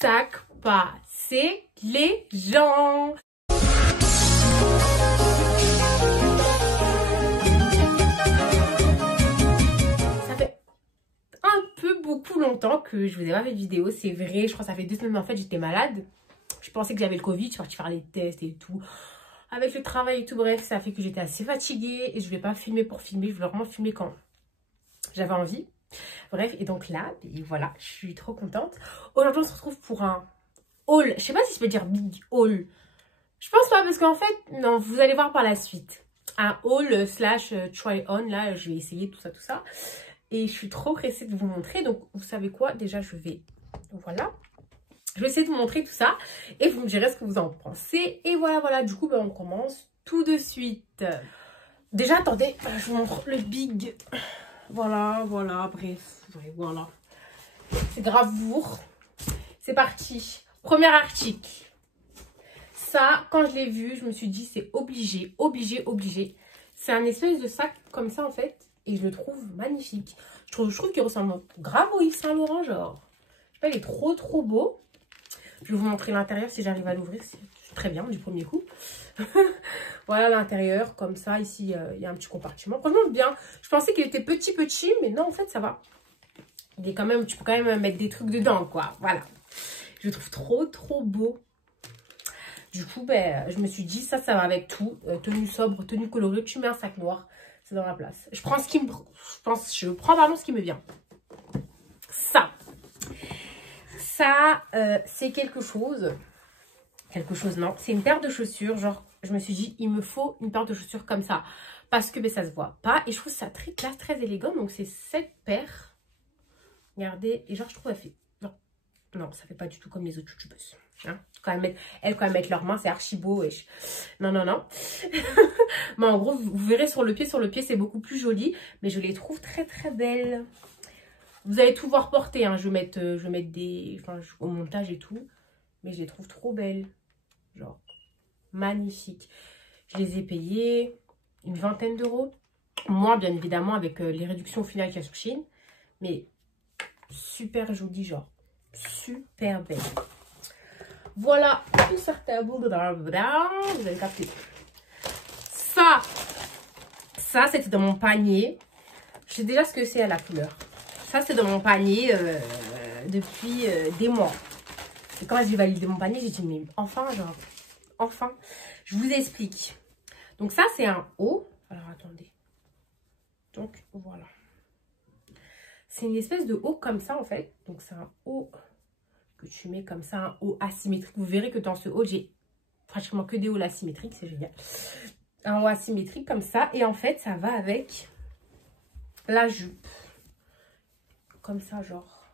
sac passé les gens. Ça fait un peu beaucoup longtemps que je vous ai pas fait de vidéo, c'est vrai. Je crois que ça fait 2 semaines, mais en fait j'étais malade. Je pensais que j'avais le Covid, je suis partie faire les tests et tout. Avec le travail et tout, bref, ça fait que j'étais assez fatiguée et je voulais pas filmer pour filmer. Je voulais vraiment filmer quand j'avais envie. Bref, et donc là, et voilà, je suis trop contente. Aujourd'hui, on se retrouve pour un haul. Je sais pas si je peux dire big haul. Je pense pas parce qu'en fait, non, vous allez voir par la suite. Un haul slash try on, là, je vais essayer tout ça. Et je suis trop pressée de vous montrer. Donc, vous savez quoi? Déjà, je vais... Voilà. Je vais essayer de vous montrer tout ça. Et vous me direz ce que vous en pensez. Et voilà. Du coup, ben, on commence tout de suite. Déjà, attendez, je vous montre le big... Voilà, bref, ouais, voilà. C'est gravour. C'est parti. Premier article. Ça, quand je l'ai vu, je me suis dit, c'est obligé. C'est un espèce de sac comme ça, en fait. Et je le trouve magnifique. Je trouve qu'il ressemble grave au Yves Saint Laurent, genre. Je sais pas, il est trop beau. Je vais vous montrer l'intérieur si j'arrive à l'ouvrir. C'est très bien, du premier coup. Voilà l'intérieur, comme ça. Ici, il y a un petit compartiment. Franchement, bien. Je pensais qu'il était petit, mais non, en fait, ça va. Il est quand même, tu peux quand même mettre des trucs dedans, quoi. Voilà. Je le trouve trop beau. Du coup, ben, je me suis dit, ça va avec tout. Tenue sobre, tenue colorée. Tu mets un sac noir. C'est dans la place. Je prends je prends vraiment ce qui me vient. Ça, c'est quelque chose. Non. C'est une paire de chaussures, genre... Je me suis dit, il me faut une paire de chaussures comme ça. Parce que ben, ça se voit pas. Et je trouve ça très classe, très élégant. Donc, c'est cette paire. Regardez. Et genre, je trouve, elle fait... Non, ça fait pas du tout comme les autres youtubeuses. Hein, quand elles mettent leurs mains, c'est archi beau. Wesh. Non. Mais en gros, vous verrez sur le pied, c'est beaucoup plus joli. Mais je les trouve très belles. Vous allez tout voir porter. Hein. Je vais mettre des... Enfin, au montage et tout. Mais je les trouve trop belles. Genre... Magnifique. Je les ai payés une 20aine d'euros. Moi, bien évidemment, avec les réductions finales qu'il y a sur Shein. Mais super joli, genre. Super belle. Voilà. Tout certain bout. Vous avez capté. Ça, c'était dans mon panier. Je sais déjà ce que c'est à la couleur. Ça, c'est dans mon panier depuis des mois. Et quand j'ai validé mon panier, j'ai dit, mais enfin, genre... Enfin, je vous explique. Donc ça, c'est un haut. Alors, attendez. Donc, voilà. C'est une espèce de haut comme ça, en fait. Donc, c'est un haut que tu mets comme ça, un haut asymétrique. Vous verrez que dans ce haut, j'ai pratiquement que des hauts asymétriques. C'est génial. Un haut asymétrique comme ça. Et en fait, ça va avec la jupe. Comme ça, genre.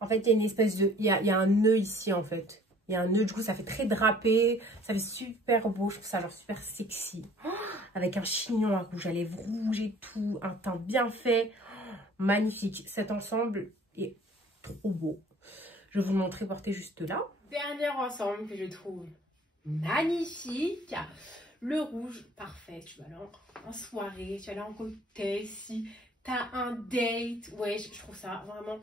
En fait, il y a une espèce de... Il y a un nœud ici, en fait. Il y a un nœud, du coup, ça fait très drapé. Ça fait super beau. Je trouve ça genre super sexy. Oh, avec un chignon à rouge à lèvres rouge et tout. Un teint bien fait. Oh, magnifique. Cet ensemble est trop beau. Je vais vous le montrer porté juste là. Dernier ensemble que je trouve magnifique. Le rouge, parfait. Tu vas aller en soirée. Tu vas aller en cocktail. Si tu as un date. Ouais, je trouve ça vraiment...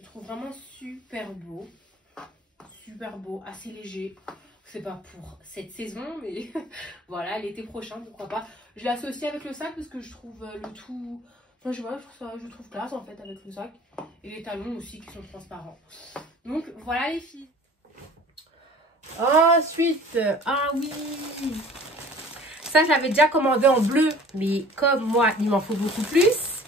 Je trouve vraiment super beau. Super beau, assez léger. C'est pas pour cette saison, mais voilà, l'été prochain, pourquoi pas. Je l'associe avec le sac parce que je trouve le tout... Enfin, je vois, je trouve classe en fait avec le sac. Et les talons aussi qui sont transparents. Donc, voilà les filles. Ensuite, ah oui, ça, j'avais déjà commandé en bleu. Mais comme moi, il m'en faut beaucoup plus.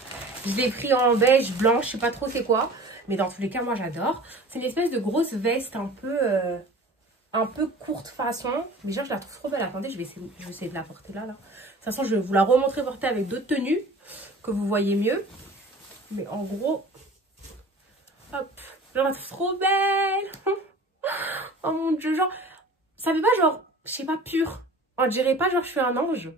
Je l'ai pris en beige, blanc, je sais pas trop c'est quoi. Mais dans tous les cas, moi, j'adore. C'est une espèce de grosse veste un peu courte façon. Mais genre, je la trouve trop belle. Attendez, je vais essayer de la porter là. De toute façon, je vais vous la remontrer portée avec d'autres tenues. Que vous voyez mieux. Mais en gros, hop. Je la trouve trop belle. Oh mon Dieu, genre, ça fait pas genre, je sais pas, pur. On dirait pas genre, je suis un ange.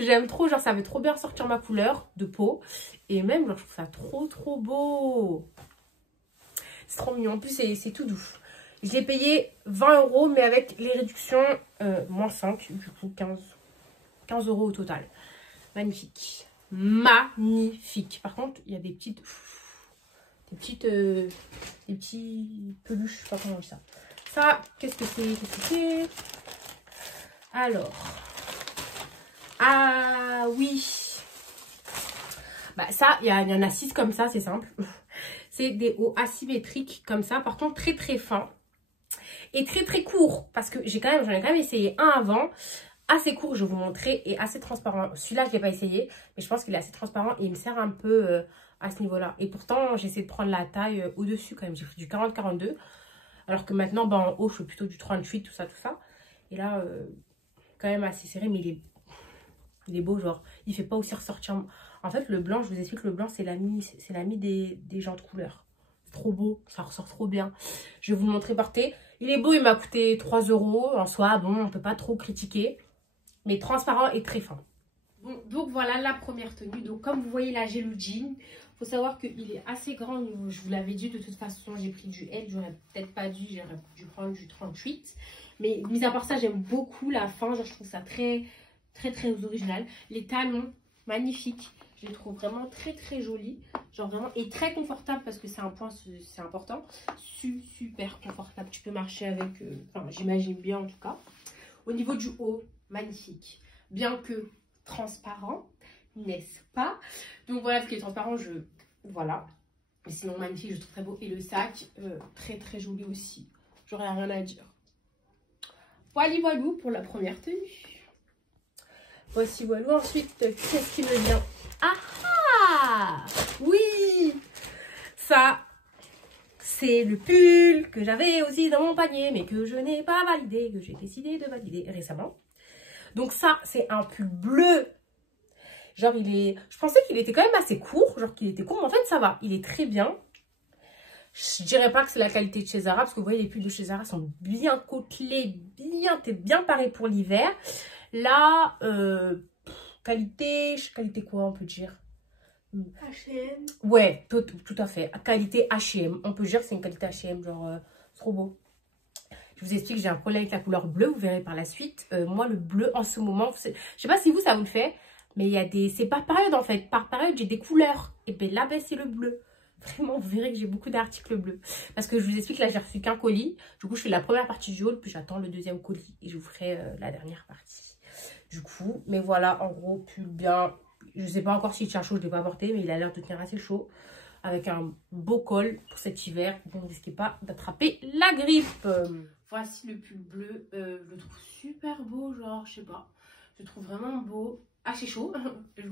J'aime trop, genre, ça veut trop bien sortir ma couleur de peau. Et même, genre, je trouve ça trop beau. C'est trop mignon. En plus, c'est tout doux. Je l'ai payé 20 €, mais avec les réductions, moins 5, du coup, 15 € au total. Magnifique. Magnifique. Par contre, il y a des petites des petits peluches, je sais pas comment on dit ça. Ça, qu'est-ce que c'est? Alors, ah oui, bah ça, il y en a 6 comme ça, c'est simple. C'est des hauts asymétriques comme ça, par contre très très fins et très très courts, parce que j'en ai quand même essayé un avant, assez court, je vais vous montrer, et assez transparent. Celui-là, je l'ai pas essayé, mais je pense qu'il est assez transparent et il me sert un peu à ce niveau-là. Et pourtant, j'ai essayé de prendre la taille au-dessus quand même. J'ai pris du 40-42, alors que maintenant, bah, en haut, je fais plutôt du 38, tout ça. Et là, quand même assez serré, mais il est beau, genre, il fait pas aussi ressortir. En fait, le blanc, je vous explique, le blanc, c'est l'ami des gens de couleur. C'est trop beau, ça ressort trop bien. Je vais vous le montrer porté. Il est beau, il m'a coûté 3 € en soi. Bon, on peut pas trop critiquer, mais transparent et très fin. Bon, donc voilà la première tenue. Donc comme vous voyez là, j'ai le jean. Il faut savoir qu'il est assez grand. Je vous l'avais dit, de toute façon, j'ai pris du L. J'aurais peut-être pas dû, j'aurais dû prendre du 38. Mais mis à part ça, j'aime beaucoup la fin. Genre, je trouve ça très original. Les talons, magnifiques. Je les trouve vraiment très jolis. Genre vraiment, et très confortable, parce que c'est un point, c'est important. Super confortable. Tu peux marcher avec, enfin, j'imagine bien en tout cas. Au niveau du haut, magnifique. Bien que transparent, n'est-ce pas? Donc voilà, ce qui est transparent, voilà. Mais sinon, magnifique, je trouve très beau. Et le sac, très joli aussi. J'aurais rien à dire. Voilà pour la première tenue. Voici voilou. Ensuite, qu'est-ce qui me vient? Ah oui, ça, c'est le pull que j'avais aussi dans mon panier, mais que je n'ai pas validé, que j'ai décidé de valider récemment. Donc ça, c'est un pull bleu. Genre, je pensais qu'il était quand même assez court, genre qu'il était court, mais en fait, ça va. Il est très bien. Je dirais pas que c'est la qualité de chez Zara, parce que vous voyez, les pulls de chez Zara sont bien côtelés, bien parés pour l'hiver. Là, qualité quoi, on peut dire? H&M. Ouais, tout à fait. Qualité H&M. On peut dire que c'est une qualité H&M, genre, trop beau. Je vous explique, j'ai un problème avec la couleur bleue, vous verrez par la suite. Moi, le bleu, en ce moment, je sais pas si vous, ça vous le fait, mais il y a des... C'est par période, en fait. Par période, j'ai des couleurs. Et bien là, ben, c'est le bleu. Vraiment, vous verrez que j'ai beaucoup d'articles bleus. Parce que je vous explique, là, j'ai reçu qu'un colis. Du coup, je fais la première partie du haul, puis j'attends le deuxième colis. Et je vous ferai la dernière partie. Du coup, mais voilà, en gros, pull bien. Je sais pas encore s'il tient chaud, je ne l'ai pas porté, mais il a l'air de tenir assez chaud. Avec un beau col pour cet hiver. Donc, ne risquez pas d'attraper la grippe. Voici le pull bleu. Je le trouve super beau, genre, je sais pas. Je le trouve vraiment beau. Assez chaud. Je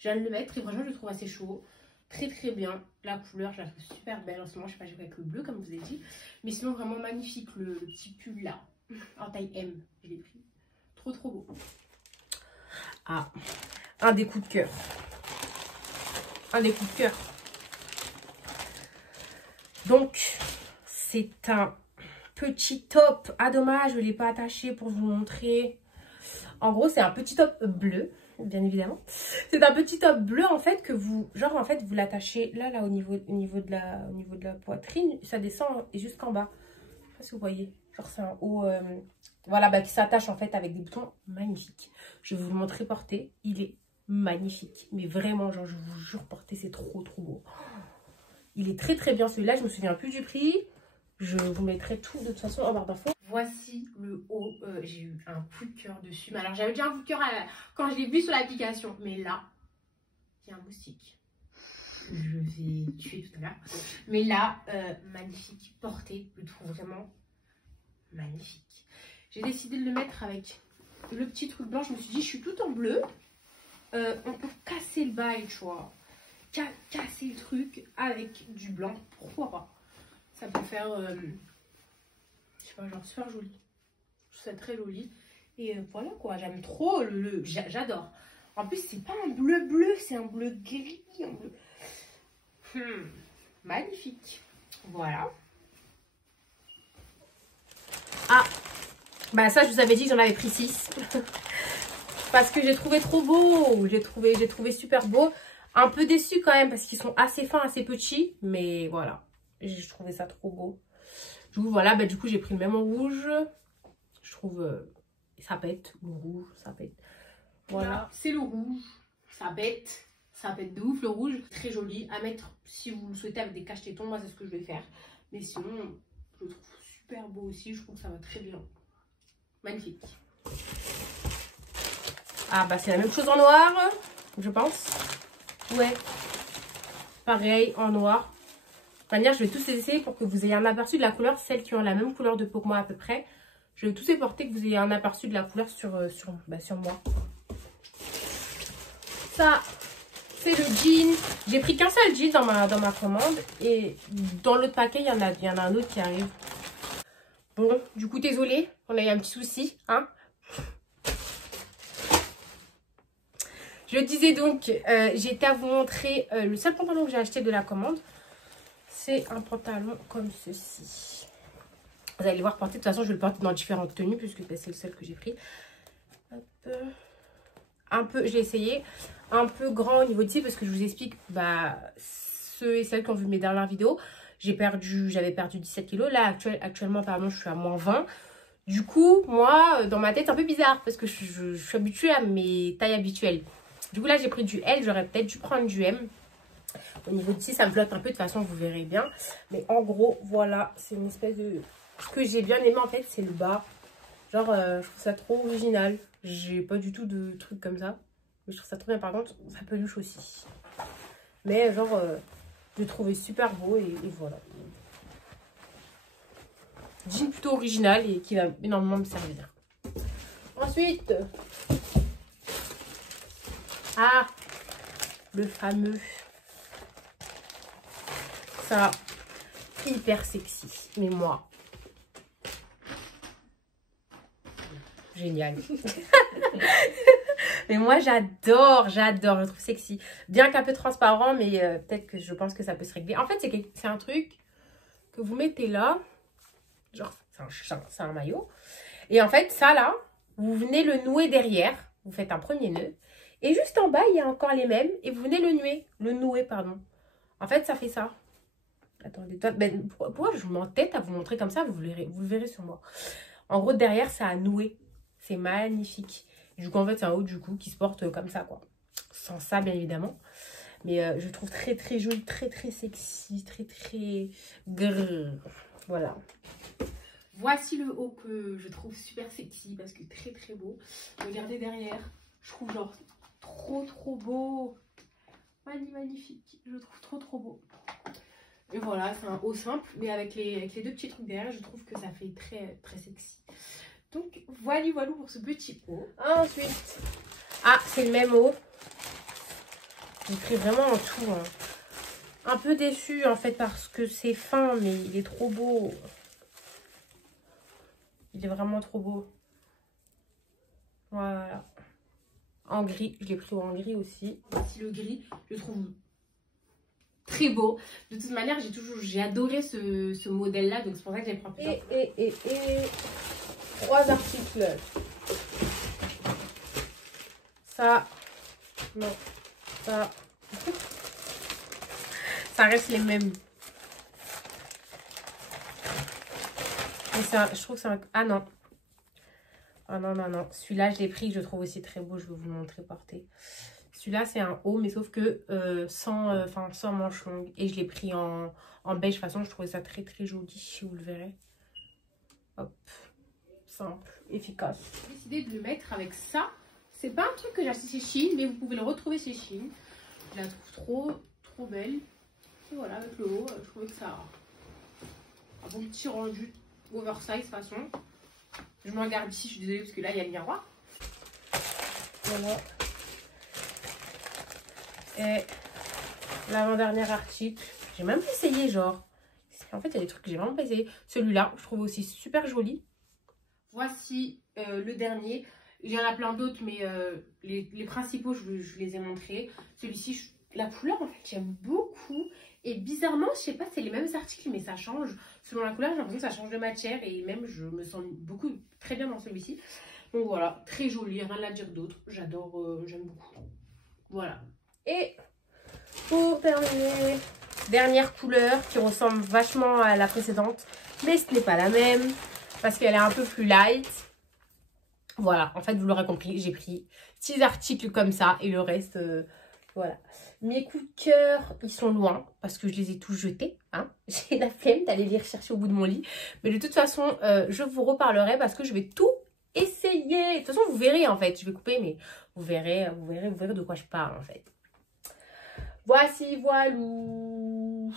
viens de le mettre et franchement, je le trouve assez chaud. Très bien. La couleur, je la trouve super belle. En ce moment, je sais pas, j'ai avec le bleu, comme je vous ai dit. Mais sinon, vraiment magnifique, le petit pull là. En taille M, je l'ai pris. Trop beau. Ah, un des coups de cœur. Un des coups de cœur. Donc, c'est un petit top. Ah, dommage, je ne l'ai pas attaché pour vous montrer. En gros, c'est un petit top bleu, bien évidemment. C'est un petit top bleu, en fait, que vous... Genre, en fait, vous l'attachez là, au niveau de la poitrine. Ça descend jusqu'en bas. Je sais pas si vous voyez. Genre, c'est un haut... voilà, bah, qui s'attache, en fait, avec des boutons magnifiques. Je vais vous le montrer porté. Il est magnifique. Mais vraiment, genre, je vous jure, porté, c'est trop beau. Il est très bien, celui-là. Je me souviens plus du prix. Je vous mettrai tout, de toute façon, en barre d'infos. Voici le haut. J'ai eu un coup de cœur dessus. Mais alors, j'avais déjà un coup de cœur quand je l'ai vu sur l'application. Mais là, il y a un moustique. Je vais tuer tout à l'heure. Mais là, magnifique. Porté, je le trouve vraiment magnifique. J'ai décidé de le mettre avec le petit truc blanc. Je me suis dit, je suis tout en bleu. On peut casser le bail, tu vois. Casser le truc avec du blanc. Pourquoi pas? Ça peut faire, je sais pas, genre super joli. Je trouve ça très joli. Et voilà quoi, j'aime trop j'adore. En plus, c'est pas un bleu, c'est un bleu gris. Un bleu... magnifique. Voilà. Ah, bah ça, je vous avais dit que j'en avais pris 6. Parce que j'ai trouvé trop beau. J'ai trouvé super beau. Un peu déçue quand même parce qu'ils sont assez fins, assez petits. Mais voilà, j'ai trouvé ça trop beau. Du coup, voilà, bah, du coup, j'ai pris le même en rouge. Je trouve ça pète. Le rouge, ça pète. Voilà, c'est le rouge. Ça Ça pète de ouf le rouge. Très joli à mettre si vous le souhaitez avec des cache-tétons. Moi, c'est ce que je vais faire. Mais sinon, je le trouve super beau aussi. Je trouve que ça va très bien. Magnifique. Ah bah c'est la même chose en noir, je pense. Ouais. Pareil, en noir. De toute manière, je vais tous les essayer pour que vous ayez un aperçu de la couleur. Celles qui ont la même couleur de peau que moi à peu près. Je vais tous les porter, que vous ayez un aperçu de la couleur sur moi. Ça, c'est le jean. J'ai pris qu'un seul jean dans ma commande. Et dans l'autre paquet, il y en a un autre qui arrive. Bon, du coup, désolé, on a eu un petit souci, hein. Je disais donc, j'étais à vous montrer le seul pantalon que j'ai acheté de la commande. C'est un pantalon comme ceci. Vous allez le voir porter. De toute façon, je vais le porter dans différentes tenues puisque c'est le seul que j'ai pris. Hop. Un peu, j'ai essayé. Un peu grand au niveau de ci parce que je vous explique, bah, ceux et celles qui ont vu mes dernières vidéos, j'avais perdu 17 kilos. Là, actuellement, pardon, je suis à moins 20. Du coup, moi, dans ma tête, c'est un peu bizarre parce que je suis habituée à mes tailles habituelles. Du coup, là, j'ai pris du L. J'aurais peut-être dû prendre du M. Au niveau de ci, ça me flotte un peu. De toute façon, vous verrez bien. Mais en gros, voilà. C'est une espèce de... Ce que j'ai bien aimé, en fait, c'est le bas. Genre, je trouve ça trop original. J'ai pas du tout de trucs comme ça. Mais je trouve ça trop bien. Par contre, ça peluche aussi. Mais genre, je le trouvais super beau. Et voilà. Jean plutôt original et qui va énormément me servir. Ensuite... Ah, le fameux, ça, hyper sexy, mais moi, génial. Mais moi, j'adore, je le trouve sexy. Bien qu'un peu transparent, mais peut-être que je pense que ça peut se régler. En fait, c'est un truc que vous mettez là, genre, c'est un maillot. Et en fait, ça là, vous venez le nouer derrière, vous faites un premier nœud. Et juste en bas, il y a encore les mêmes. Et vous venez le nouer, pardon. En fait, ça fait ça. Attendez, ben, pourquoi je m'entête à vous montrer comme ça, vous le verrez sur moi. En gros, derrière, ça a noué. C'est magnifique. Du coup, en fait, c'est un haut du coup qui se porte comme ça, quoi. Sans ça, bien évidemment. Mais je trouve très, très joli, très, très sexy, très, très... grrr. Voilà. Voici le haut que je trouve super sexy parce que très, très beau. Regardez derrière. Je trouve genre... trop beau, magnifique, je trouve trop beau. Et voilà, c'est un haut simple mais avec les deux petits trucs derrière, je trouve que ça fait très très sexy. Donc voilà pour ce petit haut. Ensuite, ah, c'est le même haut, j'ai pris vraiment en tout, hein. Un peu déçue en fait parce que c'est fin mais il est trop beau, il est vraiment trop beau. Voilà, en gris, je l'ai pris en gris aussi. Voici le gris, je trouve très beau. De toute manière, j'ai adoré ce modèle là, donc c'est pour ça que j'ai pris plusieurs. Et 3 articles. Ça, non, ça, ça reste les mêmes. Et ça, je trouve que c'est un... Ah non. Ah non, celui-là, je l'ai pris, je le trouve aussi très beau. Je vais vous le montrer porté. Celui-là, c'est un haut, mais sauf que sans manches longues. Et je l'ai pris en beige. De toute façon, je trouvais ça très, très joli. Vous le verrez. Hop. Simple, efficace. J'ai décidé de le mettre avec ça. C'est pas un truc que j'ai acheté chez Shein, mais vous pouvez le retrouver chez Shein. Je la trouve trop belle. Et voilà, avec le haut, je trouvais que ça a un bon petit rendu oversize de toute façon. Je me regarde ici, je suis désolée parce que là il y a le miroir. Voilà. Et l'avant-dernier article, j'ai même pas essayé, genre. En fait, il y a des trucs que j'ai vraiment pas essayé. Celui-là, je trouve aussi super joli. Voici le dernier. Il y en a plein d'autres, mais les principaux, je les ai montrés. Celui-ci, la couleur, en fait, j'aime beaucoup. Et bizarrement, je sais pas, c'est les mêmes articles, mais ça change. Selon la couleur, j'ai l'impression que ça change de matière. Et même, je me sens très bien dans celui-ci. Donc voilà, très joli, rien à dire d'autre. J'adore, j'aime beaucoup. Voilà. Et pour terminer, dernière couleur qui ressemble vachement à la précédente. Mais ce n'est pas la même. Parce qu'elle est un peu plus light. Voilà, en fait, vous l'aurez compris, j'ai pris 6 articles comme ça. Et le reste, Voilà. Mes coups de cœur, ils sont loin parce que je les ai tous jetés. Hein. J'ai la flemme d'aller les rechercher au bout de mon lit. Mais de toute façon, je vous reparlerai parce que je vais tout essayer. De toute façon, vous verrez en fait. Je vais couper, mais vous verrez de quoi je parle en fait. Voici, voilou.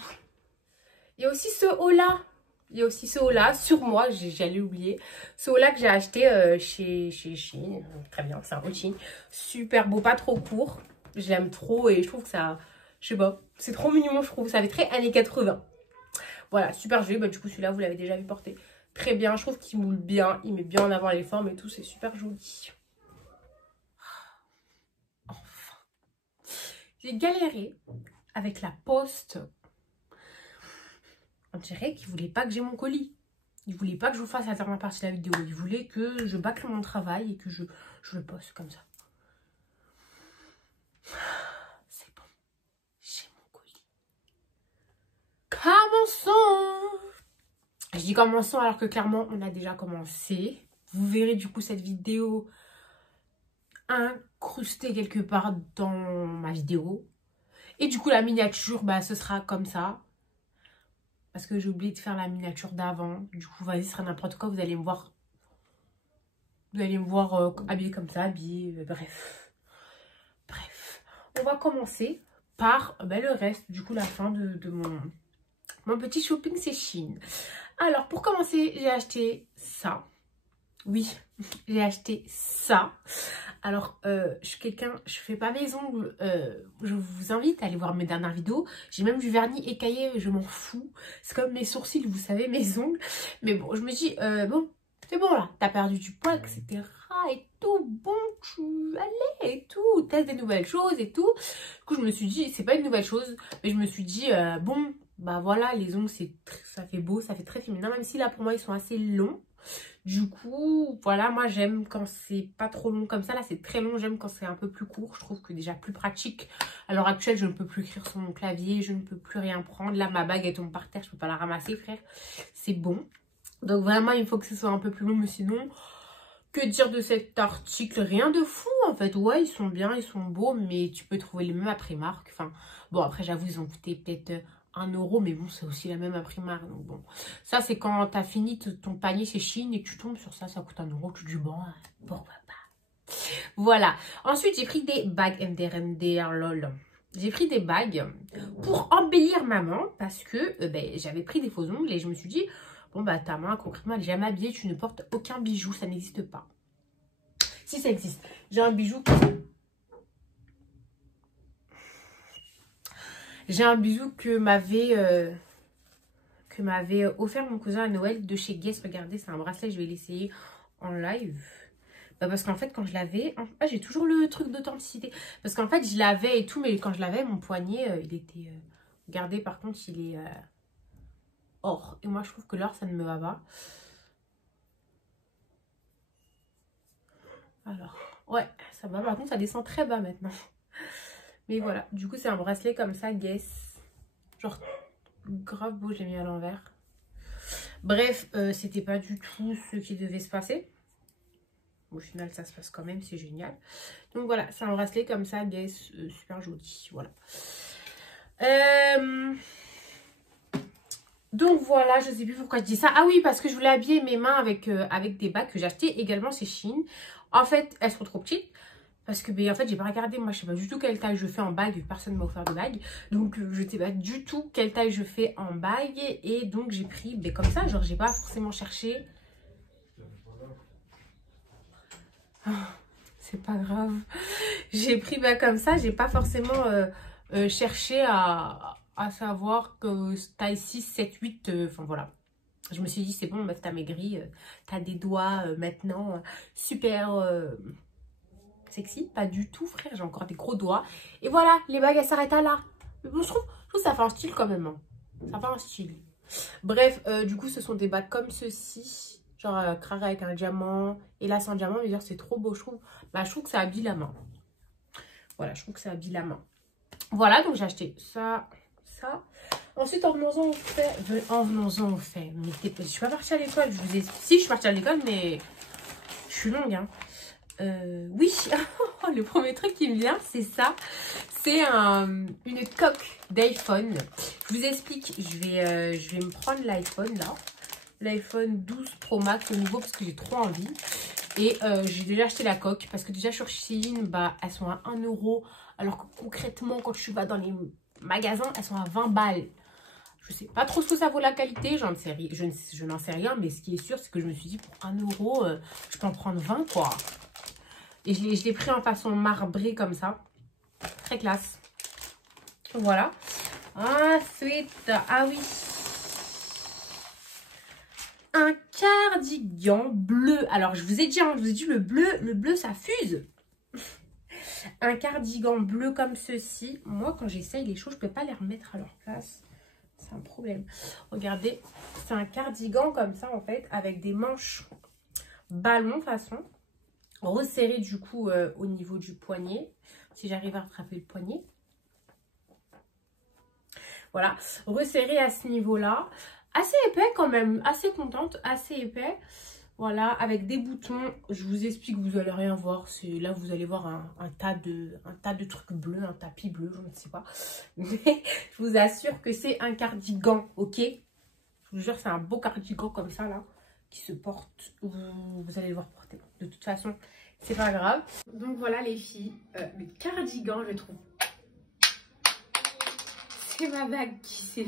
Il y a aussi ce haut-là. Il y a aussi ce haut-là sur moi, j'allais oublier. Ce haut-là que j'ai acheté chez Shein. Très bien, c'est un haut Shein. Super beau, pas trop court. Je l'aime trop et je trouve que ça, je sais pas, c'est trop mignon, je trouve. Ça fait très années 80. Voilà, super joli. Bah, du coup, celui-là, vous l'avez déjà vu porter. Très bien, je trouve qu'il moule bien. Il met bien en avant les formes et tout, c'est super joli. Enfin. J'ai galéré avec la poste. On dirait qu'il voulait pas que j'ai mon colis. Il voulait pas que je vous fasse la dernière partie de la vidéo. Il voulait que je bâcle mon travail et que je le poste comme ça. C'est bon. J'ai mon colis. Commençons. Je dis commençons alors que clairement on a déjà commencé. Vous verrez du coup cette vidéo incrustée quelque part dans ma vidéo. Et du coup la miniature, bah ce sera comme ça. Parce que j'ai oublié de faire la miniature d'avant. Du coup, vas-y, ce sera n'importe quoi. Vous allez me voir. Vous allez me voir habillée comme ça, habillée. Bref. On va commencer par le reste. Du coup, la fin de mon petit shopping, c'est Shein. Alors, pour commencer, j'ai acheté ça. Oui, j'ai acheté ça. Alors, je suis quelqu'un, je fais pas mes ongles. Je vous invite à aller voir mes dernières vidéos. J'ai même du vernis écaillé, je m'en fous. C'est comme mes sourcils, vous savez, mes ongles. Mais bon, je me dis, bon, c'est bon là. T'as perdu du poids, etc. Et tout, bon, tu allais et tout. Teste des nouvelles choses et tout. Du coup, je me suis dit, c'est pas une nouvelle chose. Mais je me suis dit, bon, bah voilà, les ongles, ça fait beau, ça fait très féminin. Même si là, pour moi, ils sont assez longs. Du coup, voilà, moi j'aime quand c'est pas trop long comme ça. Là, c'est très long. J'aime quand c'est un peu plus court. Je trouve que déjà plus pratique. À l'heure actuelle, je ne peux plus écrire sur mon clavier. Je ne peux plus rien prendre. Là, ma bague, elle tombe par terre. Je peux pas la ramasser, frère. C'est bon. Donc vraiment, il faut que ce soit un peu plus long. Mais sinon, que dire de cet article? Rien de fou, en fait. Ouais, ils sont bien, ils sont beaux. Mais tu peux trouver les mêmes à Primark. Enfin, bon, après, j'avoue, ils ont coûté peut-être 1 €, mais bon, c'est aussi la même à Primark. Donc bon, ça c'est quand t'as fini ton panier chez Shein et que tu tombes sur ça, ça coûte 1 €. Tu te dis bon, pourquoi pas. Voilà. Ensuite, j'ai pris des bagues MDR, lol. J'ai pris des bagues pour embellir ma main parce que j'avais pris des faux ongles et je me suis dit, bon bah ta main concrètement elle est jamais habillée, tu ne portes aucun bijou, ça n'existe pas. Si ça existe, j'ai un bijou que m'avait offert mon cousin à Noël de chez Guess. Regardez, c'est un bracelet, je vais l'essayer en live. Bah parce qu'en fait, quand je l'avais... Ah, j'ai toujours le truc d'authenticité. Parce qu'en fait, je l'avais et tout, mais quand je l'avais, mon poignet, il était... Regardez, par contre, il est or. Et moi, je trouve que l'or, ça ne me va pas. Alors, ouais, ça va. Par contre, ça descend très bas maintenant. Mais voilà, du coup, c'est un bracelet comme ça, Guess. Genre... grave beau, j'ai mis à l'envers. Bref, c'était pas du tout ce qui devait se passer. Au final, ça se passe quand même, c'est génial. Donc voilà, c'est un bracelet comme ça, Guess, super joli. Voilà. Donc voilà, je sais plus pourquoi je dis ça. Ah oui, parce que je voulais habiller mes mains avec des bagues que j'ai achetées également chez Shein. En fait, elles sont trop petites. Parce que, en fait, j'ai pas regardé. Moi, je sais pas du tout quelle taille je fais en bague. Personne ne m'a offert de bague. Donc, je sais pas du tout quelle taille je fais en bague. Et donc, j'ai pris comme ça. Genre, j'ai pas forcément cherché. Oh, c'est pas grave. J'ai pris comme ça. J'ai pas forcément cherché à savoir que taille 6, 7, 8. Enfin, voilà. Je me suis dit, c'est bon, meuf, t'as maigri. T'as des doigts maintenant super... sexy, pas du tout, frère, j'ai encore des gros doigts. Et voilà, les bagues elles s'arrêtent à là. Mais bon, je trouve que ça fait un style quand même, hein. Ça fait un style. Bref, du coup ce sont des bagues comme ceci, genre carré avec un diamant. Et là c'est un diamant, mais c'est trop beau, je trouve. Bah je trouve que ça habille la main. Voilà, je trouve que ça habille la main. Voilà, donc j'ai acheté ça. Ensuite, en venons-en au fait. Mais je suis pas partie à l'école, je vous ai... Si, je suis partie à l'école, mais je suis longue, hein. Oui, le premier truc qui me vient, c'est ça. C'est une coque d'iPhone. Je vous explique, je vais me prendre l'iPhone là. L'iPhone 12 Pro Max, le nouveau, parce que j'ai trop envie. Et j'ai déjà acheté la coque, parce que déjà sur Shein, bah, elles sont à 1 €. Alors que concrètement, quand je vais dans les magasins, elles sont à 20 balles. Je sais pas trop ce que ça vaut la qualité, je n'en sais rien, mais ce qui est sûr, c'est que je me suis dit, pour 1 €, je peux en prendre 20, quoi. Et je l'ai pris en façon marbrée comme ça. Très classe. Voilà. Ensuite, ah oui. Un cardigan bleu. Alors, je vous ai dit, le bleu, ça fuse. Un cardigan bleu comme ceci. Moi, quand j'essaye les choses, je ne peux pas les remettre à leur place. C'est un problème. Regardez, c'est un cardigan comme ça, en fait, avec des manches ballon façon. Resserré du coup au niveau du poignet. Si j'arrive à rattraper le poignet. Voilà, resserré à ce niveau-là. Assez épais quand même, assez contente, assez épais. Voilà, avec des boutons. Je vous explique, vous n'allez rien voir. Là, vous allez voir un tas de trucs bleus, un tapis bleu, je ne sais pas. Mais je vous assure que c'est un cardigan, ok? Je vous jure, c'est un beau cardigan comme ça, là, qui se porte. Vous allez le voir porter. De toute façon, c'est pas grave. Donc voilà, les filles, le cardigan, je trouve. C'est ma bague qui s'est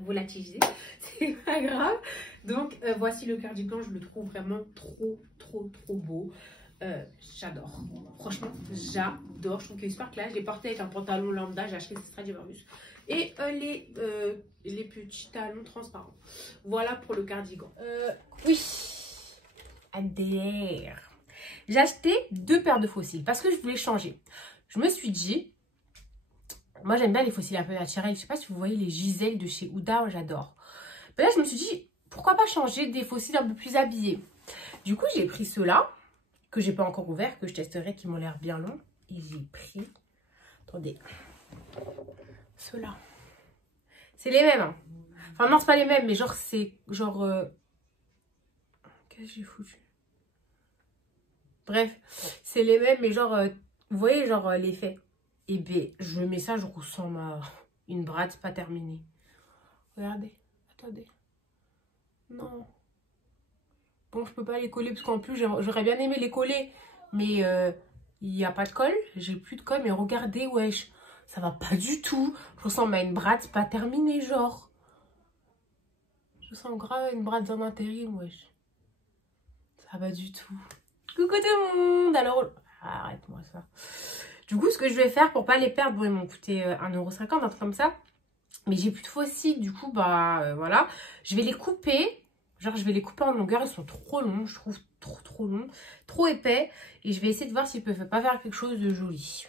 volatilisée. C'est pas grave. Donc voici le cardigan, je le trouve vraiment trop beau. J'adore. Franchement, j'adore. Je trouve qu'il est super classe. Je l'ai porté avec un pantalon lambda. J'ai acheté ce Stradivarius. Et les petits talons transparents. Voilà pour le cardigan. Oui. ADR. J'ai acheté 2 paires de faux cils parce que je voulais changer. Je me suis dit, moi j'aime bien les faux cils un peu naturels. Je sais pas si vous voyez les Gisèle de chez Huda, j'adore. Mais là je me suis dit, pourquoi pas changer des faux cils un peu plus habillés. Du coup j'ai pris ceux-là, que j'ai pas encore ouvert, que je testerai, qui m'ont l'air bien longs. Et j'ai pris, attendez, ceux-là. C'est les mêmes. Hein. Enfin non, c'est pas les mêmes, mais genre c'est genre... Qu'est-ce que j'ai foutu? Bref, c'est les mêmes, mais genre, vous voyez, genre l'effet. Et bien, je mets ça, je ressens une brade pas terminée. Regardez, attendez. Non. Bon, je peux pas les coller, parce qu'en plus, j'aurais bien aimé les coller. Mais il n'y a pas de colle, j'ai plus de colle. Mais regardez, wesh, ça va pas du tout. Je ressemble à une brade pas terminée, genre. Je sens grave une brade en intérim, wesh. Ça va du tout. Coucou tout le monde. Alors, arrête-moi ça. Du coup, ce que je vais faire pour pas les perdre, bon, ils m'ont coûté 1,50 €, un truc comme ça. Mais j'ai plus de faux cils, du coup, bah voilà. Je vais les couper. Genre, je vais les couper en longueur. Ils sont trop longs, je trouve trop longs. Trop épais. Et je vais essayer de voir s'ils peuvent pas faire quelque chose de joli.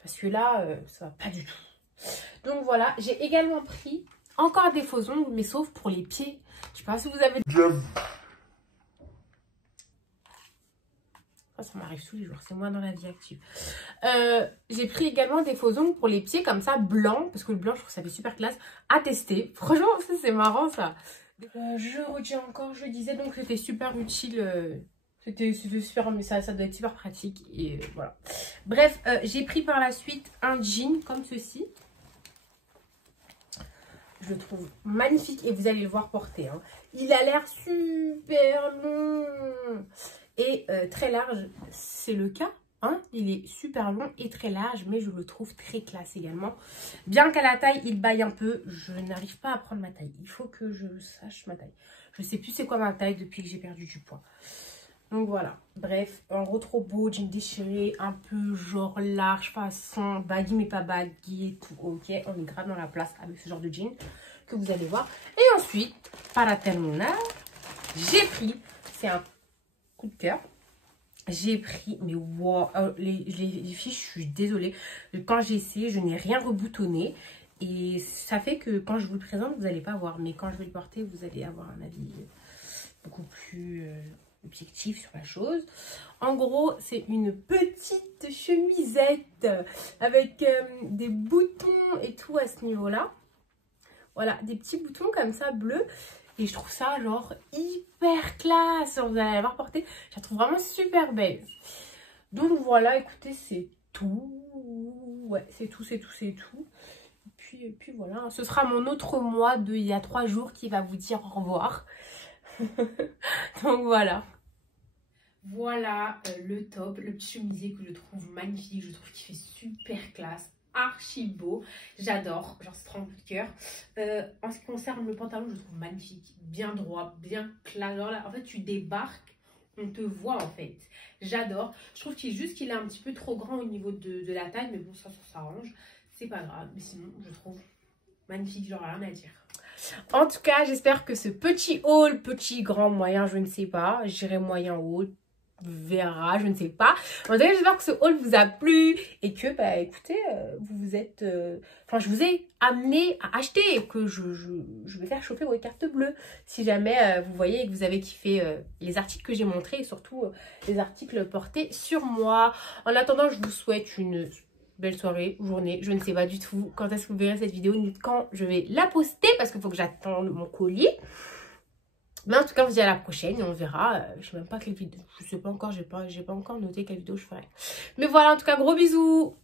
Parce que là, ça va pas du tout. Donc voilà, j'ai également pris encore des faux ongles, mais sauf pour les pieds. Je sais pas si vous avez... Ça m'arrive tous les jours, c'est moi dans la vie active. J'ai pris également des faux ongles pour les pieds comme ça, blancs, parce que le blanc, je trouve que ça fait super classe à tester. Franchement, c'est marrant ça. Je redis encore, je disais donc que c'était super utile. C'était super, mais ça doit être super pratique. Et voilà. Bref, j'ai pris par la suite un jean comme ceci. Je le trouve magnifique et vous allez le voir porter. Hein. Il a l'air super long. Et très large, c'est le cas. Hein, il est super long et très large, mais je le trouve très classe également. Bien qu'à la taille, il baille un peu. Je n'arrive pas à prendre ma taille. Il faut que je sache ma taille. Je ne sais plus c'est quoi ma taille depuis que j'ai perdu du poids. Donc voilà. Bref, en gros, trop beau. Jean déchiré, un peu genre large, façon baggy, mais pas baggy et tout. Ok, on est grave dans la place avec ce genre de jean que vous allez voir. Et ensuite, para terminar, j'ai pris, c'est un coup de cœur. J'ai pris, mais wow, les filles, je suis désolée. Quand j'ai essayé, je n'ai rien reboutonné. Et ça fait que quand je vous le présente, vous n'allez pas voir. Mais quand je vais le porter, vous allez avoir un avis beaucoup plus objectif sur la chose. En gros, c'est une petite chemisette avec des boutons et tout à ce niveau-là. Voilà, des petits boutons comme ça, bleus. Et je trouve ça genre hyper classe. Vous allez la voir porter. Je la trouve vraiment super belle. Donc voilà, écoutez, c'est tout. Ouais, c'est tout. Et puis voilà, ce sera mon autre moi de il y a 3 jours qui va vous dire au revoir. Donc voilà. Voilà le top, le petit chemisier que je trouve magnifique, je trouve qu'il fait super classe, archi beau, j'adore, genre c'est trop un coup de cœur. En ce qui concerne le pantalon, je le trouve magnifique, bien droit, bien classe. Alors là, en fait, tu débarques, on te voit en fait, j'adore. Je trouve qu'il est un petit peu trop grand au niveau de la taille, mais bon, ça s'arrange, c'est pas grave. Mais sinon, je trouve magnifique, genre rien à dire. En tout cas, j'espère que ce petit haul, petit, grand, moyen, je ne sais pas, je dirais moyen haul, verra, je ne sais pas. En tout cas, j'espère que ce haul vous a plu et que, bah écoutez, vous êtes... Enfin, je vous ai amené à acheter et que je vais faire chauffer vos cartes bleues. Si jamais vous voyez et que vous avez kiffé les articles que j'ai montrés et surtout les articles portés sur moi. En attendant, je vous souhaite une belle soirée, journée, je ne sais pas du tout quand est-ce que vous verrez cette vidéo, ni quand je vais la poster parce qu'il faut que j'attende mon colis. Mais en tout cas, on se dit à la prochaine et on verra. Je sais même pas quelle vidéo, je sais pas encore, j'ai pas encore noté quelle vidéo je ferai. Mais voilà, en tout cas, gros bisous.